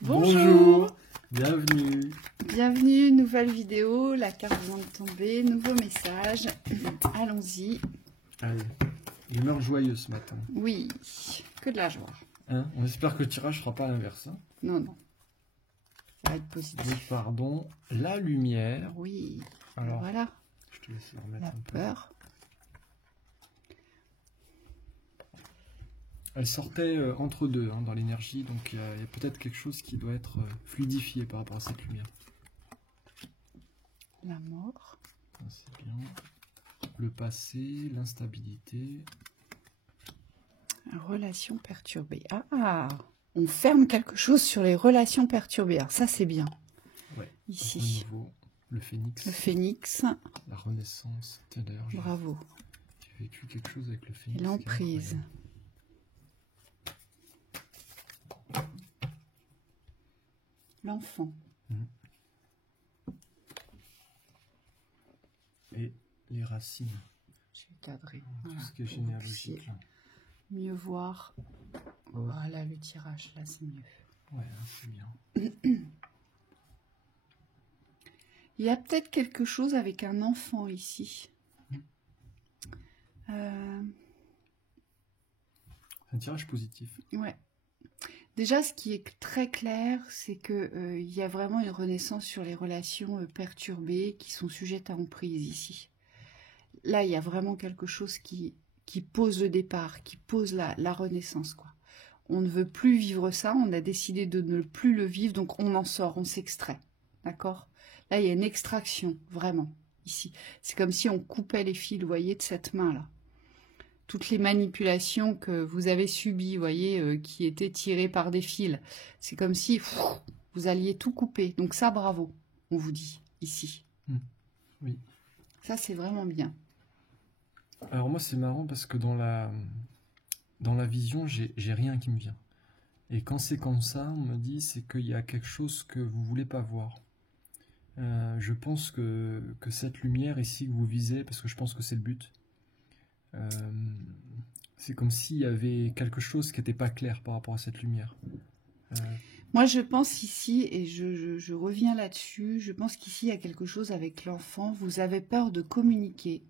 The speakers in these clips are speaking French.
Bonjour, bienvenue. Bienvenue, nouvelle vidéo, la carte vient de tomber, nouveau message, allons-y. Allez, humeur joyeuse ce matin. Oui, que de la joie. Hein, on espère que le tirage ne fera pas l'inverse. Hein. Non, non, ça va être positif. Donc, pardon, la lumière. Oui, alors voilà, je te laisse le remettre la un peu. peur. Elle sortait entre deux dans l'énergie, donc il y a peut-être quelque chose qui doit être fluidifié par rapport à cette lumière. La mort. C'est bien. Le passé, l'instabilité. Relations perturbées. Ah, on ferme quelque chose sur les relations perturbées. Alors ça, c'est bien. Ouais. Ici. À nouveau, le phénix. Le phénix. La renaissance. Tout à l'heure, Bravo. j'ai vécu quelque chose avec le phénix. Et l'emprise. L'enfant. Et les racines. J'ai cadré. Tout Voilà. ce qui est généalogique. Là. Mieux voir. Voilà le tirage, là c'est mieux. Ouais, c'est bien. Il y a peut-être quelque chose avec un enfant ici. Un tirage positif. Ouais. Déjà, ce qui est très clair, c'est que il y a vraiment une renaissance sur les relations perturbées qui sont sujettes à emprise ici. Là, il y a vraiment quelque chose qui pose le départ, qui pose la renaissance, quoi. On ne veut plus vivre ça, on a décidé de ne plus le vivre, donc on en sort, on s'extrait. D'accord ? Là, il y a une extraction, vraiment, ici. C'est comme si on coupait les fils, vous voyez, de cette main-là. Toutes les manipulations que vous avez subies, vous voyez, qui étaient tirées par des fils. C'est comme si vous alliez tout couper. Donc ça, bravo, on vous dit, ici. Oui. Ça, c'est vraiment bien. Alors moi, c'est marrant parce que dans la vision, j'ai rien qui me vient. Et quand c'est comme ça, on me dit, c'est qu'il y a quelque chose que vous voulez pas voir. Je pense que cette lumière ici que vous visez, parce que je pense que c'est le but, c'est comme s'il y avait quelque chose qui n'était pas clair par rapport à cette lumière. Moi, je pense ici, et je reviens là-dessus, je pense qu'ici, il y a quelque chose avec l'enfant. Vous avez peur de communiquer,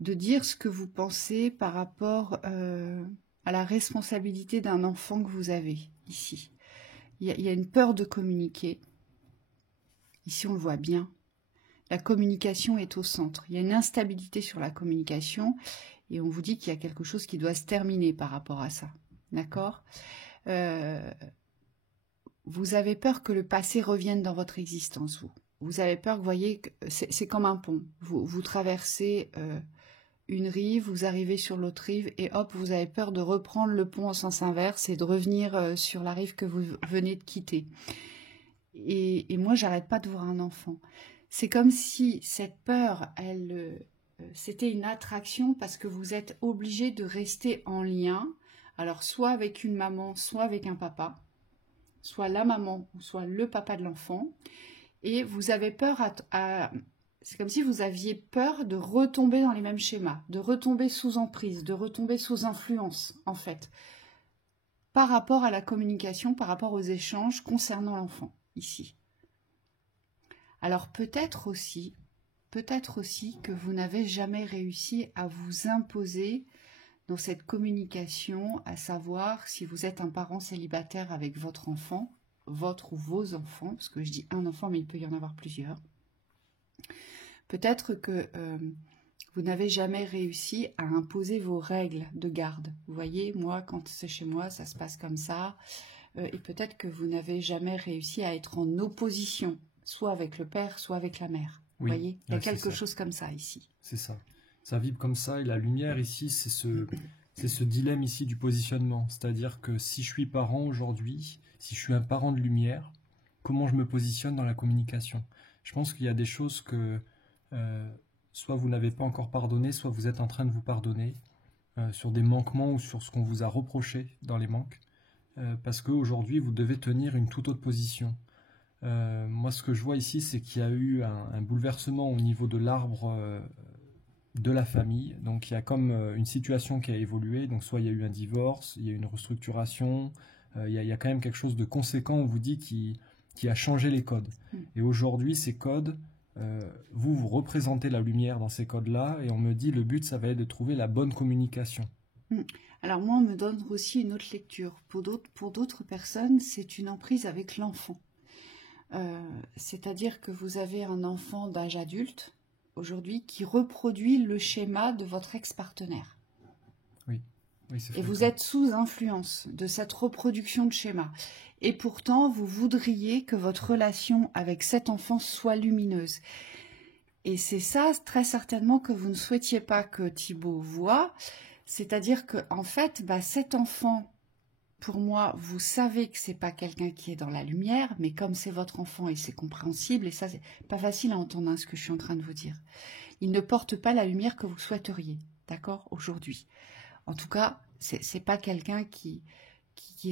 de dire ce que vous pensez par rapport à la responsabilité d'un enfant que vous avez ici. Il y a une peur de communiquer. Ici, on le voit bien. La communication est au centre. Il y a une instabilité sur la communication et on vous dit qu'il y a quelque chose qui doit se terminer par rapport à ça. D'accord ? Vous avez peur que le passé revienne dans votre existence, vous. Vous avez peur, vous voyez, c'est comme un pont. Vous traversez une rive, vous arrivez sur l'autre rive et hop, vous avez peur de reprendre le pont en sens inverse et de revenir sur la rive que vous venez de quitter. Et moi, j'arrête pas de voir un enfant. C'est comme si cette peur, c'était une attraction parce que vous êtes obligé de rester en lien, alors soit avec une maman, soit avec un papa, soit la maman, ou soit le papa de l'enfant, et vous avez peur c'est comme si vous aviez peur de retomber dans les mêmes schémas, de retomber sous emprise, de retomber sous influence, en fait, par rapport à la communication, par rapport aux échanges concernant l'enfant, ici. Alors peut-être aussi que vous n'avez jamais réussi à vous imposer dans cette communication, à savoir si vous êtes un parent célibataire avec votre enfant, votre ou vos enfants, parce que je dis un enfant, mais il peut y en avoir plusieurs. Peut-être que vous n'avez jamais réussi à imposer vos règles de garde. Vous voyez, moi, quand c'est chez moi, ça se passe comme ça. Et peut-être que vous n'avez jamais réussi à être en opposition, soit avec le père, soit avec la mère. Vous voyez, il y a quelque chose comme ça ici. C'est ça. Ça vibre comme ça. Et la lumière ici, c'est ce dilemme ici du positionnement. C'est-à-dire que si je suis parent aujourd'hui, si je suis un parent de lumière, comment je me positionne dans la communication? Je pense qu'il y a des choses que soit vous n'avez pas encore pardonné, soit vous êtes en train de vous pardonner sur des manquements ou sur ce qu'on vous a reproché dans les manques. Parce qu'aujourd'hui, vous devez tenir une toute autre position. Moi, ce que je vois ici, c'est qu'il y a eu un bouleversement au niveau de l'arbre de la famille. Donc, il y a comme une situation qui a évolué. Donc, soit il y a eu un divorce, il y a eu une restructuration, y a quand même quelque chose de conséquent, on vous dit, qui a changé les codes. Et aujourd'hui, ces codes, vous représentez la lumière dans ces codes-là, et on me dit, le but, ça va être de trouver la bonne communication. Alors moi, on me donne aussi une autre lecture. Pour d'autres personnes, c'est une emprise avec l'enfant. C'est-à-dire que vous avez un enfant d'âge adulte, aujourd'hui, qui reproduit le schéma de votre ex-partenaire. Oui, et vous êtes sous influence de cette reproduction de schéma. Et pourtant, vous voudriez que votre relation avec cet enfant soit lumineuse. Et c'est ça, très certainement, que vous ne souhaitiez pas que Thibaut voie. C'est-à-dire que, en fait, cet enfant, pour moi, vous savez que c'est pas quelqu'un qui est dans la lumière, mais comme c'est votre enfant et c'est compréhensible, et ça, c'est pas facile à entendre ce que je suis en train de vous dire. Il ne porte pas la lumière que vous souhaiteriez, d'accord, aujourd'hui. En tout cas, c'est pas quelqu'un qui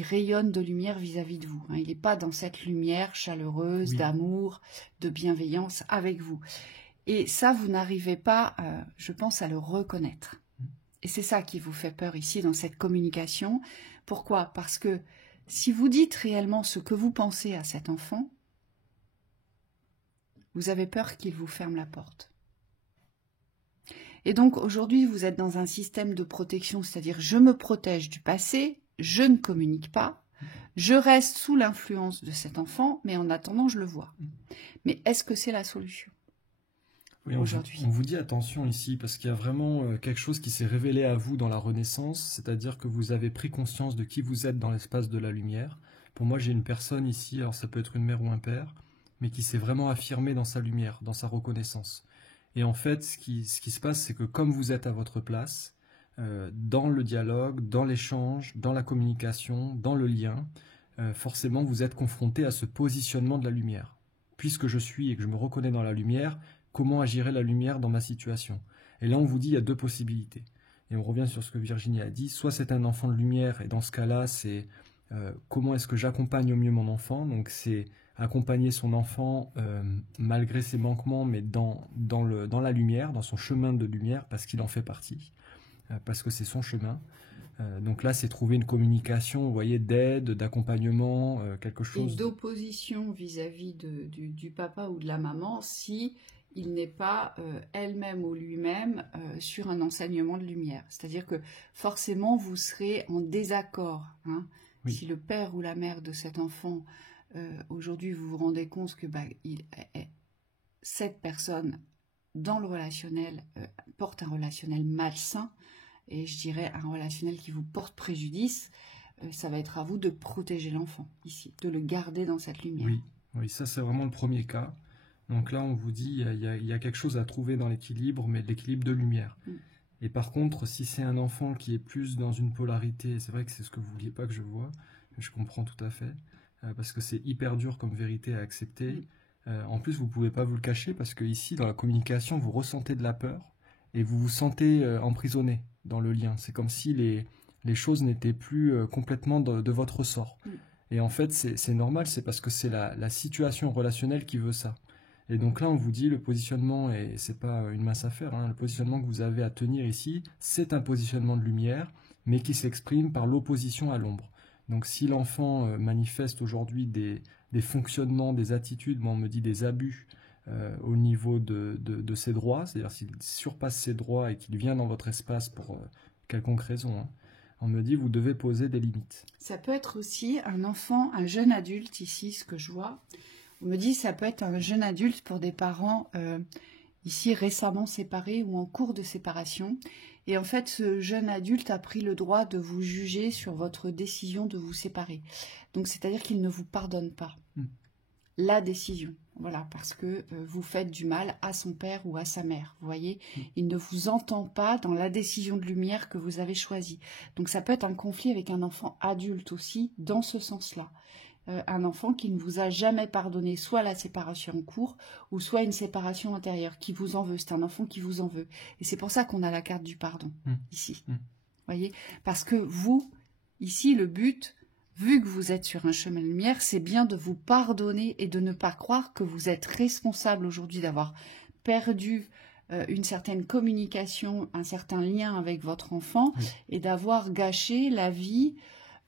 rayonne de lumière vis-à-vis de vous. Hein. Il n'est pas dans cette lumière chaleureuse, oui, d'amour, de bienveillance avec vous. Et ça, vous n'arrivez pas, je pense, à le reconnaître. Et c'est ça qui vous fait peur ici dans cette communication. Pourquoi? Parce que si vous dites réellement ce que vous pensez à cet enfant, vous avez peur qu'il vous ferme la porte. Et donc aujourd'hui, vous êtes dans un système de protection, c'est-à-dire je me protège du passé, je ne communique pas, je reste sous l'influence de cet enfant, mais en attendant, je le vois. Mais est-ce que c'est la solution? Oui, aujourd'hui. On vous dit attention ici, parce qu'il y a vraiment quelque chose qui s'est révélé à vous dans la Renaissance, c'est-à-dire que vous avez pris conscience de qui vous êtes dans l'espace de la lumière. Pour moi, j'ai une personne ici, alors ça peut être une mère ou un père, mais qui s'est vraiment affirmée dans sa lumière, dans sa reconnaissance. Et en fait, ce qui se passe, c'est que comme vous êtes à votre place, dans le dialogue, dans l'échange, dans la communication, dans le lien, forcément, vous êtes confronté à ce positionnement de la lumière. Puisque je suis et que je me reconnais dans la lumière, comment agirait la lumière dans ma situation? Et là, on vous dit, il y a deux possibilités. Et on revient sur ce que Virginie a dit. Soit c'est un enfant de lumière, et dans ce cas-là, c'est comment est-ce que j'accompagne au mieux mon enfant? Donc c'est accompagner son enfant malgré ses manquements, mais dans la lumière, dans son chemin de lumière, parce qu'il en fait partie, parce que c'est son chemin. Donc là, c'est trouver une communication, vous voyez, d'aide, d'accompagnement, quelque chose... Et d'opposition vis-à-vis du papa ou de la maman, si il n'est pas elle-même ou lui-même sur un enseignement de lumière. C'est-à-dire que forcément, vous serez en désaccord. Hein, oui. Si le père ou la mère de cet enfant, aujourd'hui, vous vous rendez compte que cette personne, dans le relationnel, porte un relationnel malsain, et je dirais un relationnel qui vous porte préjudice, ça va être à vous de protéger l'enfant, ici, de le garder dans cette lumière. Oui, oui, ça c'est vraiment le premier cas. Donc là, on vous dit, il y a quelque chose à trouver dans l'équilibre, mais l'équilibre de lumière. Et par contre, si c'est un enfant qui est plus dans une polarité, c'est vrai que c'est ce que vous ne vouliez pas que je vois, je comprends tout à fait, parce que c'est hyper dur comme vérité à accepter. En plus, vous ne pouvez pas vous le cacher, parce que ici, dans la communication, vous ressentez de la peur, et vous vous sentez emprisonné dans le lien. C'est comme si les choses n'étaient plus complètement de votre ressort. Et en fait, c'est normal, c'est parce que c'est la situation relationnelle qui veut ça. Et donc là, on vous dit le positionnement, et c'est pas une mince affaire, hein, le positionnement que vous avez à tenir ici, c'est un positionnement de lumière, mais qui s'exprime par l'opposition à l'ombre. Donc si l'enfant manifeste aujourd'hui des fonctionnements, des attitudes, on me dit des abus au niveau de ses droits, c'est-à-dire s'il surpasse ses droits et qu'il vient dans votre espace pour quelconque raison, hein, on me dit vous devez poser des limites. Ça peut être aussi un enfant, un jeune adulte ici, ce que je vois. On me dit ça peut être un jeune adulte pour des parents ici récemment séparés ou en cours de séparation. Et en fait, ce jeune adulte a pris le droit de vous juger sur votre décision de vous séparer. Donc, c'est-à-dire qu'il ne vous pardonne pas la décision. Voilà, parce que vous faites du mal à son père ou à sa mère. Vous voyez, il ne vous entend pas dans la décision de lumière que vous avez choisie. Donc, ça peut être un conflit avec un enfant adulte aussi, dans ce sens-là. Un enfant qui ne vous a jamais pardonné soit la séparation en cours ou soit une séparation intérieure qui vous en veut. C'est un enfant qui vous en veut. Et c'est pour ça qu'on a la carte du pardon ici. Voyez, parce que vous, ici, le but, vu que vous êtes sur un chemin de lumière, c'est bien de vous pardonner et de ne pas croire que vous êtes responsable aujourd'hui d'avoir perdu une certaine communication, un certain lien avec votre enfant et d'avoir gâché la vie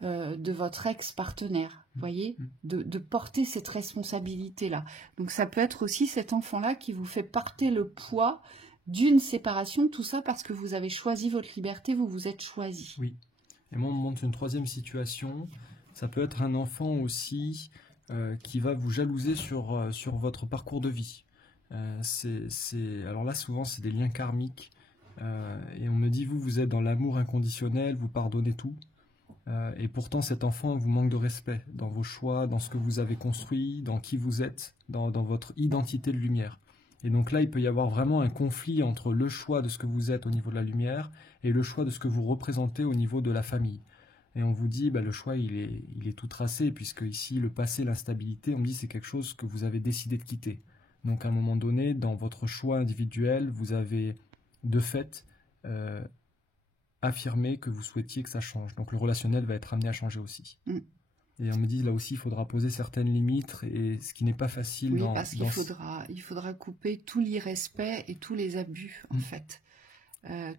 de votre ex-partenaire, voyez, de porter cette responsabilité-là. Donc ça peut être aussi cet enfant-là qui vous fait porter le poids d'une séparation, tout ça parce que vous avez choisi votre liberté, vous vous êtes choisi. Oui. Et moi, on me montre une troisième situation. Ça peut être un enfant aussi qui va vous jalouser sur votre parcours de vie. Alors là, souvent, c'est des liens karmiques. Et on me dit, vous êtes dans l'amour inconditionnel, vous pardonnez tout. Et pourtant, cet enfant vous manque de respect dans vos choix, dans ce que vous avez construit, dans qui vous êtes, dans votre identité de lumière. Et donc là, il peut y avoir vraiment un conflit entre le choix de ce que vous êtes au niveau de la lumière et le choix de ce que vous représentez au niveau de la famille. Et on vous dit, le choix, il est tout tracé, puisque ici, le passé, l'instabilité, on me dit, c'est quelque chose que vous avez décidé de quitter. Donc à un moment donné, dans votre choix individuel, vous avez de fait affirmé que vous souhaitiez que ça change. Donc le relationnel va être amené à changer aussi. Et on me dit, là aussi, il faudra poser certaines limites, et ce qui n'est pas facile. Oui, parce qu'il faudra couper tout l'irrespect et tous les abus, en fait.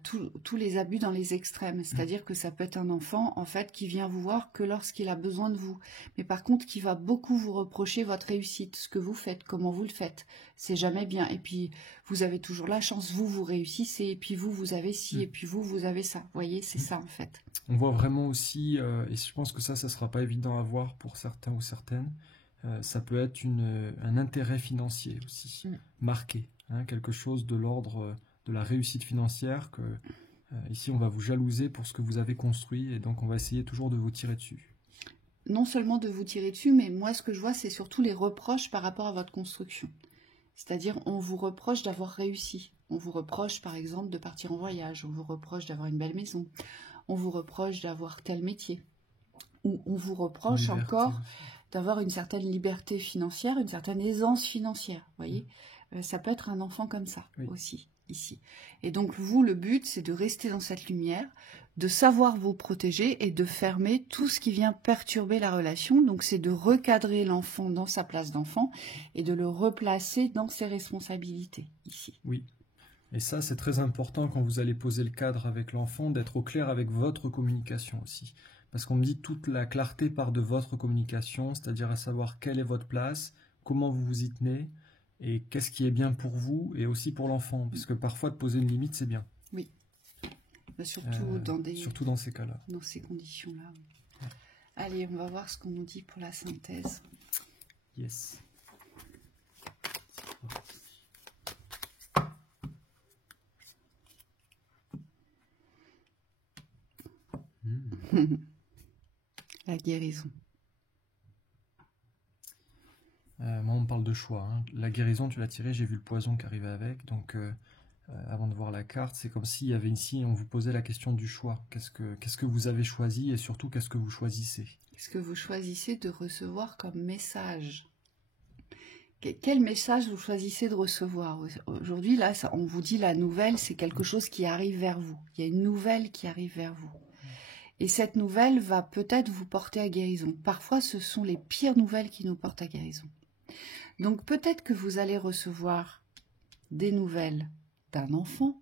Tous les abus dans les extrêmes. C'est-à-dire que ça peut être un enfant, en fait, qui vient vous voir que lorsqu'il a besoin de vous. Mais par contre, qui va beaucoup vous reprocher votre réussite, ce que vous faites, comment vous le faites. C'est jamais bien. Et puis, vous avez toujours la chance, vous réussissez, et puis vous avez ci, et puis vous avez ça. Vous voyez, c'est ça, en fait. On voit vraiment aussi, et je pense que ça sera pas évident à voir pour certains ou certaines, ça peut être un intérêt financier aussi, marqué. Quelque chose de l'ordre de la réussite financière, que ici on va vous jalouser pour ce que vous avez construit, et donc on va essayer toujours de vous tirer dessus. Non seulement de vous tirer dessus, mais moi ce que je vois, c'est surtout les reproches par rapport à votre construction. C'est-à-dire, on vous reproche d'avoir réussi. On vous reproche, par exemple, de partir en voyage. On vous reproche d'avoir une belle maison. On vous reproche d'avoir tel métier. Ou on vous reproche encore d'avoir une certaine liberté financière, une certaine aisance financière. Vous voyez, ça peut être un enfant comme ça aussi, ici. Et donc, vous, le but, c'est de rester dans cette lumière, de savoir vous protéger et de fermer tout ce qui vient perturber la relation. Donc, c'est de recadrer l'enfant dans sa place d'enfant et de le replacer dans ses responsabilités, ici. Oui. Et ça, c'est très important quand vous allez poser le cadre avec l'enfant, d'être au clair avec votre communication aussi. Parce qu'on me dit toute la clarté part de votre communication, c'est-à-dire à savoir quelle est votre place, comment vous vous y tenez, et qu'est-ce qui est bien pour vous et aussi pour l'enfant. Parce que parfois, de poser une limite, c'est bien. Oui. Mais surtout dans ces cas-là. Dans ces conditions-là. Ouais. Allez, on va voir ce qu'on nous dit pour la synthèse. Yes. La guérison. Moi, on me parle de choix. La guérison, tu l'as tirée, j'ai vu le poison qui arrivait avec. Donc, avant de voir la carte, c'est comme s'il y avait ici, on vous posait la question du choix. Qu'est-ce que vous avez choisi et surtout, qu'est-ce que vous choisissez? Qu'est-ce que vous choisissez de recevoir comme message? Quel message vous choisissez de recevoir? Aujourd'hui, là, on vous dit la nouvelle, c'est quelque chose qui arrive vers vous. Il y a une nouvelle qui arrive vers vous. Et cette nouvelle va peut-être vous porter à guérison. Parfois, ce sont les pires nouvelles qui nous portent à guérison. Donc, peut-être que vous allez recevoir des nouvelles d'un enfant,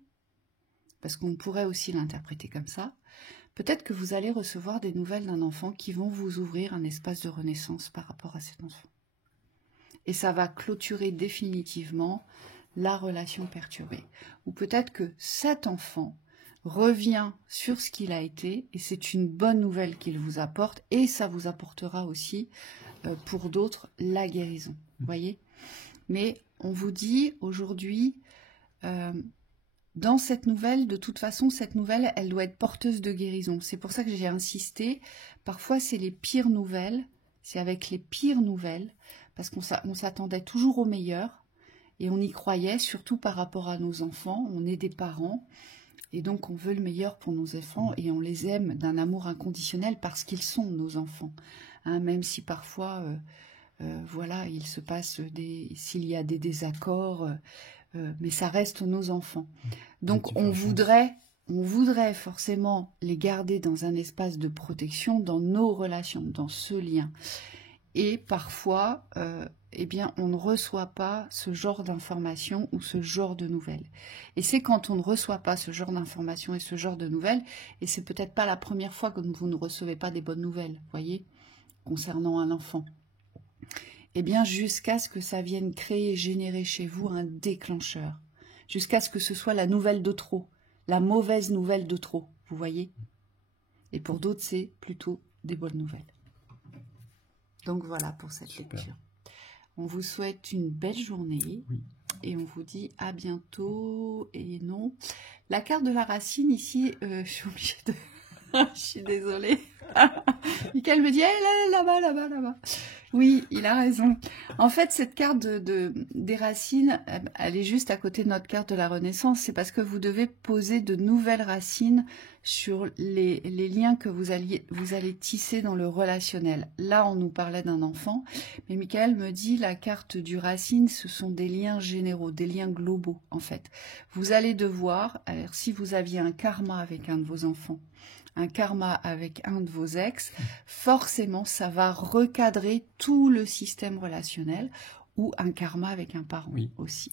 parce qu'on pourrait aussi l'interpréter comme ça. Peut-être que vous allez recevoir des nouvelles d'un enfant qui vont vous ouvrir un espace de renaissance par rapport à cet enfant. Et ça va clôturer définitivement la relation perturbée. Ou peut-être que cet enfant revient sur ce qu'il a été, et c'est une bonne nouvelle qu'il vous apporte, et ça vous apportera aussi, pour d'autres, la guérison. Vous voyez? Mais on vous dit aujourd'hui, dans cette nouvelle, de toute façon, cette nouvelle, elle doit être porteuse de guérison. C'est pour ça que j'ai insisté. Parfois, c'est les pires nouvelles, c'est avec les pires nouvelles, parce qu'on s'attendait toujours au meilleur, et on y croyait, surtout par rapport à nos enfants. On est des parents, et donc on veut le meilleur pour nos enfants, et on les aime d'un amour inconditionnel parce qu'ils sont nos enfants. Même si parfois, voilà, il se passe s'il y a des désaccords, mais ça reste nos enfants. Donc on voudrait forcément les garder dans un espace de protection, dans nos relations, dans ce lien. Et parfois, eh bien, on ne reçoit pas ce genre d'informations ou ce genre de nouvelles. Et c'est quand on ne reçoit pas ce genre d'informations et ce genre de nouvelles, et c'est peut-être pas la première fois que vous ne recevez pas des bonnes nouvelles, voyez, concernant un enfant. Eh bien, jusqu'à ce que ça vienne créer, générer chez vous un déclencheur. Jusqu'à ce que ce soit la nouvelle de trop, la mauvaise nouvelle de trop, vous voyez. Et pour d'autres, c'est plutôt des bonnes nouvelles. Donc voilà pour cette lecture. On vous souhaite une belle journée et on vous dit à bientôt. Et non, la carte de la racine ici, je suis obligée de... je suis désolée. Michael me dit là-bas. Oui, il a raison. En fait, cette carte des racines, elle est juste à côté de notre carte de la Renaissance. C'est parce que vous devez poser de nouvelles racines sur les liens que vous allez tisser dans le relationnel. Là, on nous parlait d'un enfant, mais Michael me dit la carte du racine, ce sont des liens généraux, des liens globaux, en fait. Vous allez devoir, alors si vous aviez un karma avec un de vos enfants, un karma avec un de vos ex, forcément, ça va recadrer tout le système relationnel, ou un karma avec un parent aussi.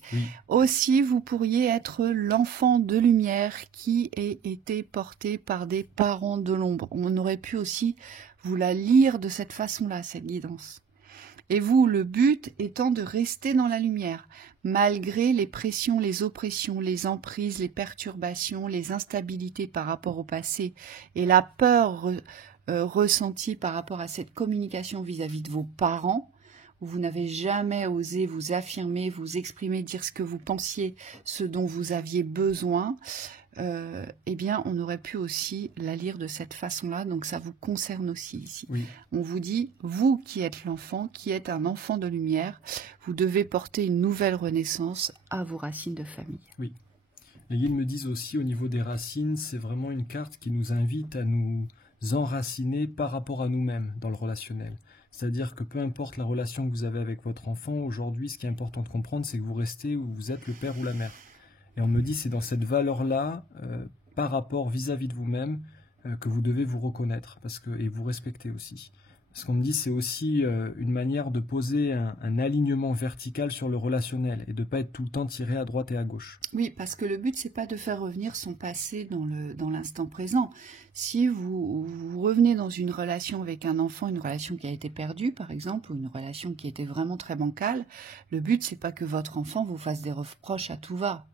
Aussi, vous pourriez être l'enfant de lumière qui a été porté par des parents de l'ombre. On aurait pu aussi vous la lire de cette façon-là, cette guidance. Et vous, le but étant de rester dans la lumière, malgré les pressions, les oppressions, les emprises, les perturbations, les instabilités par rapport au passé et la peur ressentie par rapport à cette communication vis-à-vis de vos parents, où vous n'avez jamais osé vous affirmer, vous exprimer, dire ce que vous pensiez, ce dont vous aviez besoin, eh bien, on aurait pu aussi la lire de cette façon-là, donc ça vous concerne aussi ici. On vous dit, vous qui êtes l'enfant, qui êtes un enfant de lumière, vous devez porter une nouvelle renaissance à vos racines de famille. Oui. Les guides me disent aussi, au niveau des racines, c'est vraiment une carte qui nous invite à nous enraciner par rapport à nous-mêmes dans le relationnel. C'est-à-dire que peu importe la relation que vous avez avec votre enfant, aujourd'hui, ce qui est important de comprendre, c'est que vous restez où vous êtes le père ou la mère. Et on me dit, c'est dans cette valeur-là, par rapport vis-à-vis de vous-même, que vous devez vous reconnaître et vous respecter aussi. Parce qu'on me dit, c'est aussi une manière de poser un alignement vertical sur le relationnel et de ne pas être tout le temps tiré à droite et à gauche. Oui, parce que le but, c'est pas de faire revenir son passé dans l'instant présent. Si vous revenez dans une relation avec un enfant, une relation qui a été perdue, par exemple, ou une relation qui était vraiment très bancale, le but, c'est pas que votre enfant vous fasse des reproches à tout va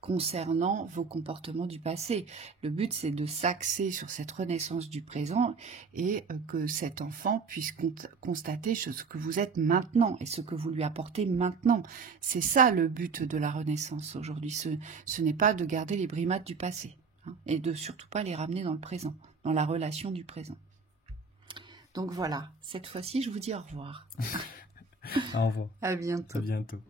concernant vos comportements du passé. Le but, c'est de s'axer sur cette renaissance du présent et que cet enfant puisse constater ce que vous êtes maintenant et ce que vous lui apportez maintenant. C'est ça le but de la renaissance aujourd'hui. Ce n'est pas de garder les brimades du passé et de surtout pas les ramener dans le présent, dans la relation du présent. Donc voilà, cette fois-ci, je vous dis au revoir. Au revoir. À bientôt. À bientôt.